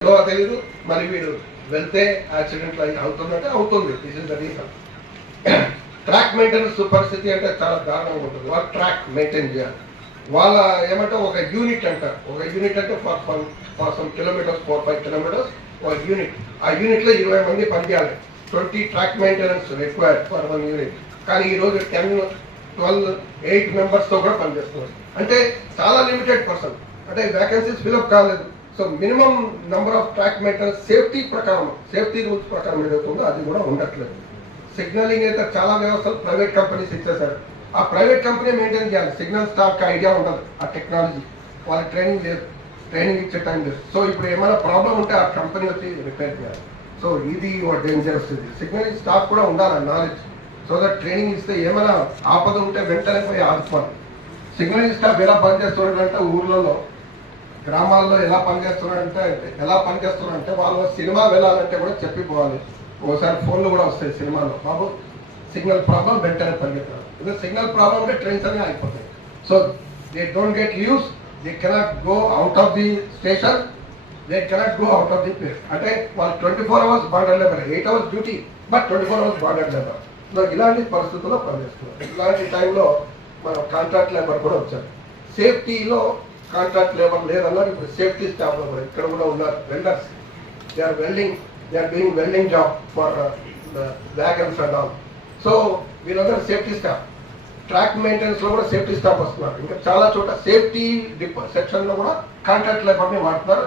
తెలీదు, మరి వీడు వెళ్తే యాక్సిడెంట్లు అవుతుందంటే అవుతుంది. This is the reason. Track maintenance పరిస్థితి అంటే చాలా దారుణంగా ఉంటుంది. వాళ్ళు ట్రాక్ మెయింటైన్ చేయాలి. వాళ్ళ ఏమంటే ఒక యూనిట్ అంటారు. ఒక యూనిట్ అంటే ఫర్ సమ్ కిలోమీటర్స్ 4-5 కిలోమీటర్స్ ఒక యూనిట్. ఆ యూనిట్లో 20 మంది పనిచేయాలి. 20 track maintenance required for 1 unit. కానీ ఈరోజు 10, 12, 8 మెంబర్స్తో కూడా పనిచేస్తున్నారు. అంటే చాలా లిమిటెడ్ పర్సన్, అంటే వ్యాకెన్సీస్ ఫిల్అప్ కాలేదు. So minimum number of track maintenance safety rules ప్రకారం ఏదవుతుందో అది కూడా ఉండట్లేదు. సిగ్నలింగ్ అయితే చాలా వ్యవస్థలు ప్రైవేట్ కంపెనీస్ ఇచ్చేసారు. ఆ ప్రైవేట్ కంపెనీ మెయింటైన్ చేయాలి. సిగ్నల్ స్టాఫ్కి ఐడియా ఉండదు, ఆ టెక్నాలజీ వాళ్ళ ట్రైనింగ్ లేదు, ట్రైనింగ్ ఇచ్చే టైం లేదు. సో ఇప్పుడు ఏమైనా ప్రాబ్లం ఉంటే ఆ కంపెనీ వచ్చి రిపేర్ చేయాలి. సో ఇది డేంజరస్. ఇది సిగ్నలింగ్ స్టాఫ్ కూడా ఉండాలి నాలెడ్జ్. సో దట్ ట్రైనింగ్ ఇస్తే ఏమైనా ఆపద ఉంటే వెంటనే పోయి ఆదుకోవాలి. సిగ్నలింగ్ స్టాఫ్ ఎలా పనిచేస్తున్నారంటే ఊర్లలో గ్రామాల్లో ఎలా పనిచేస్తున్నారంటే వాళ్ళు సినిమా వెళ్ళాలంటే కూడా చెప్పిపోవాలి. ఒకసారి ఫోన్లు కూడా వస్తాయి సినిమాలో, బాబు సిగ్నల్ ప్రాబ్లం, వెంటనే పరిగెత్తారు. ఇది సిగ్నల్ ప్రాబ్లం అంటే ట్రైన్స్ అనే అయిపోతాయి. So they don't get use, they cannot go out of the station, they cannot go out of the place. అంటే వాళ్ళు 24 hours border labour, 8 hours duty, but 24 hours border labour. So ఇలాంటి పరిస్థితుల్లో పనిచేస్తున్నారు. ఇలాంటి టైంలో మనం కాంట్రాక్ట్ లేబర్ కూడా వచ్చారు. సేఫ్టీలో కాంట్రాక్ట్ లేబర్ లేదన్నారు. ఇప్పుడు సేఫ్టీ స్టాఫ్లో కూడా ఇక్కడ కూడా ఉన్నారు welders. They are doing welding job for wagons and all. So వీళ్ళందరూ సేఫ్టీ స్టాఫ్. ట్రాక్ మెయింటెనెన్స్ లో కూడా సేఫ్టీ స్టాఫ్ వస్తున్నారు. ఇంకా చాలా చోట సేఫ్టీ సెక్షన్ లో కూడా కాంట్రాక్ట్ లేబర్ని వాడుతున్నారు.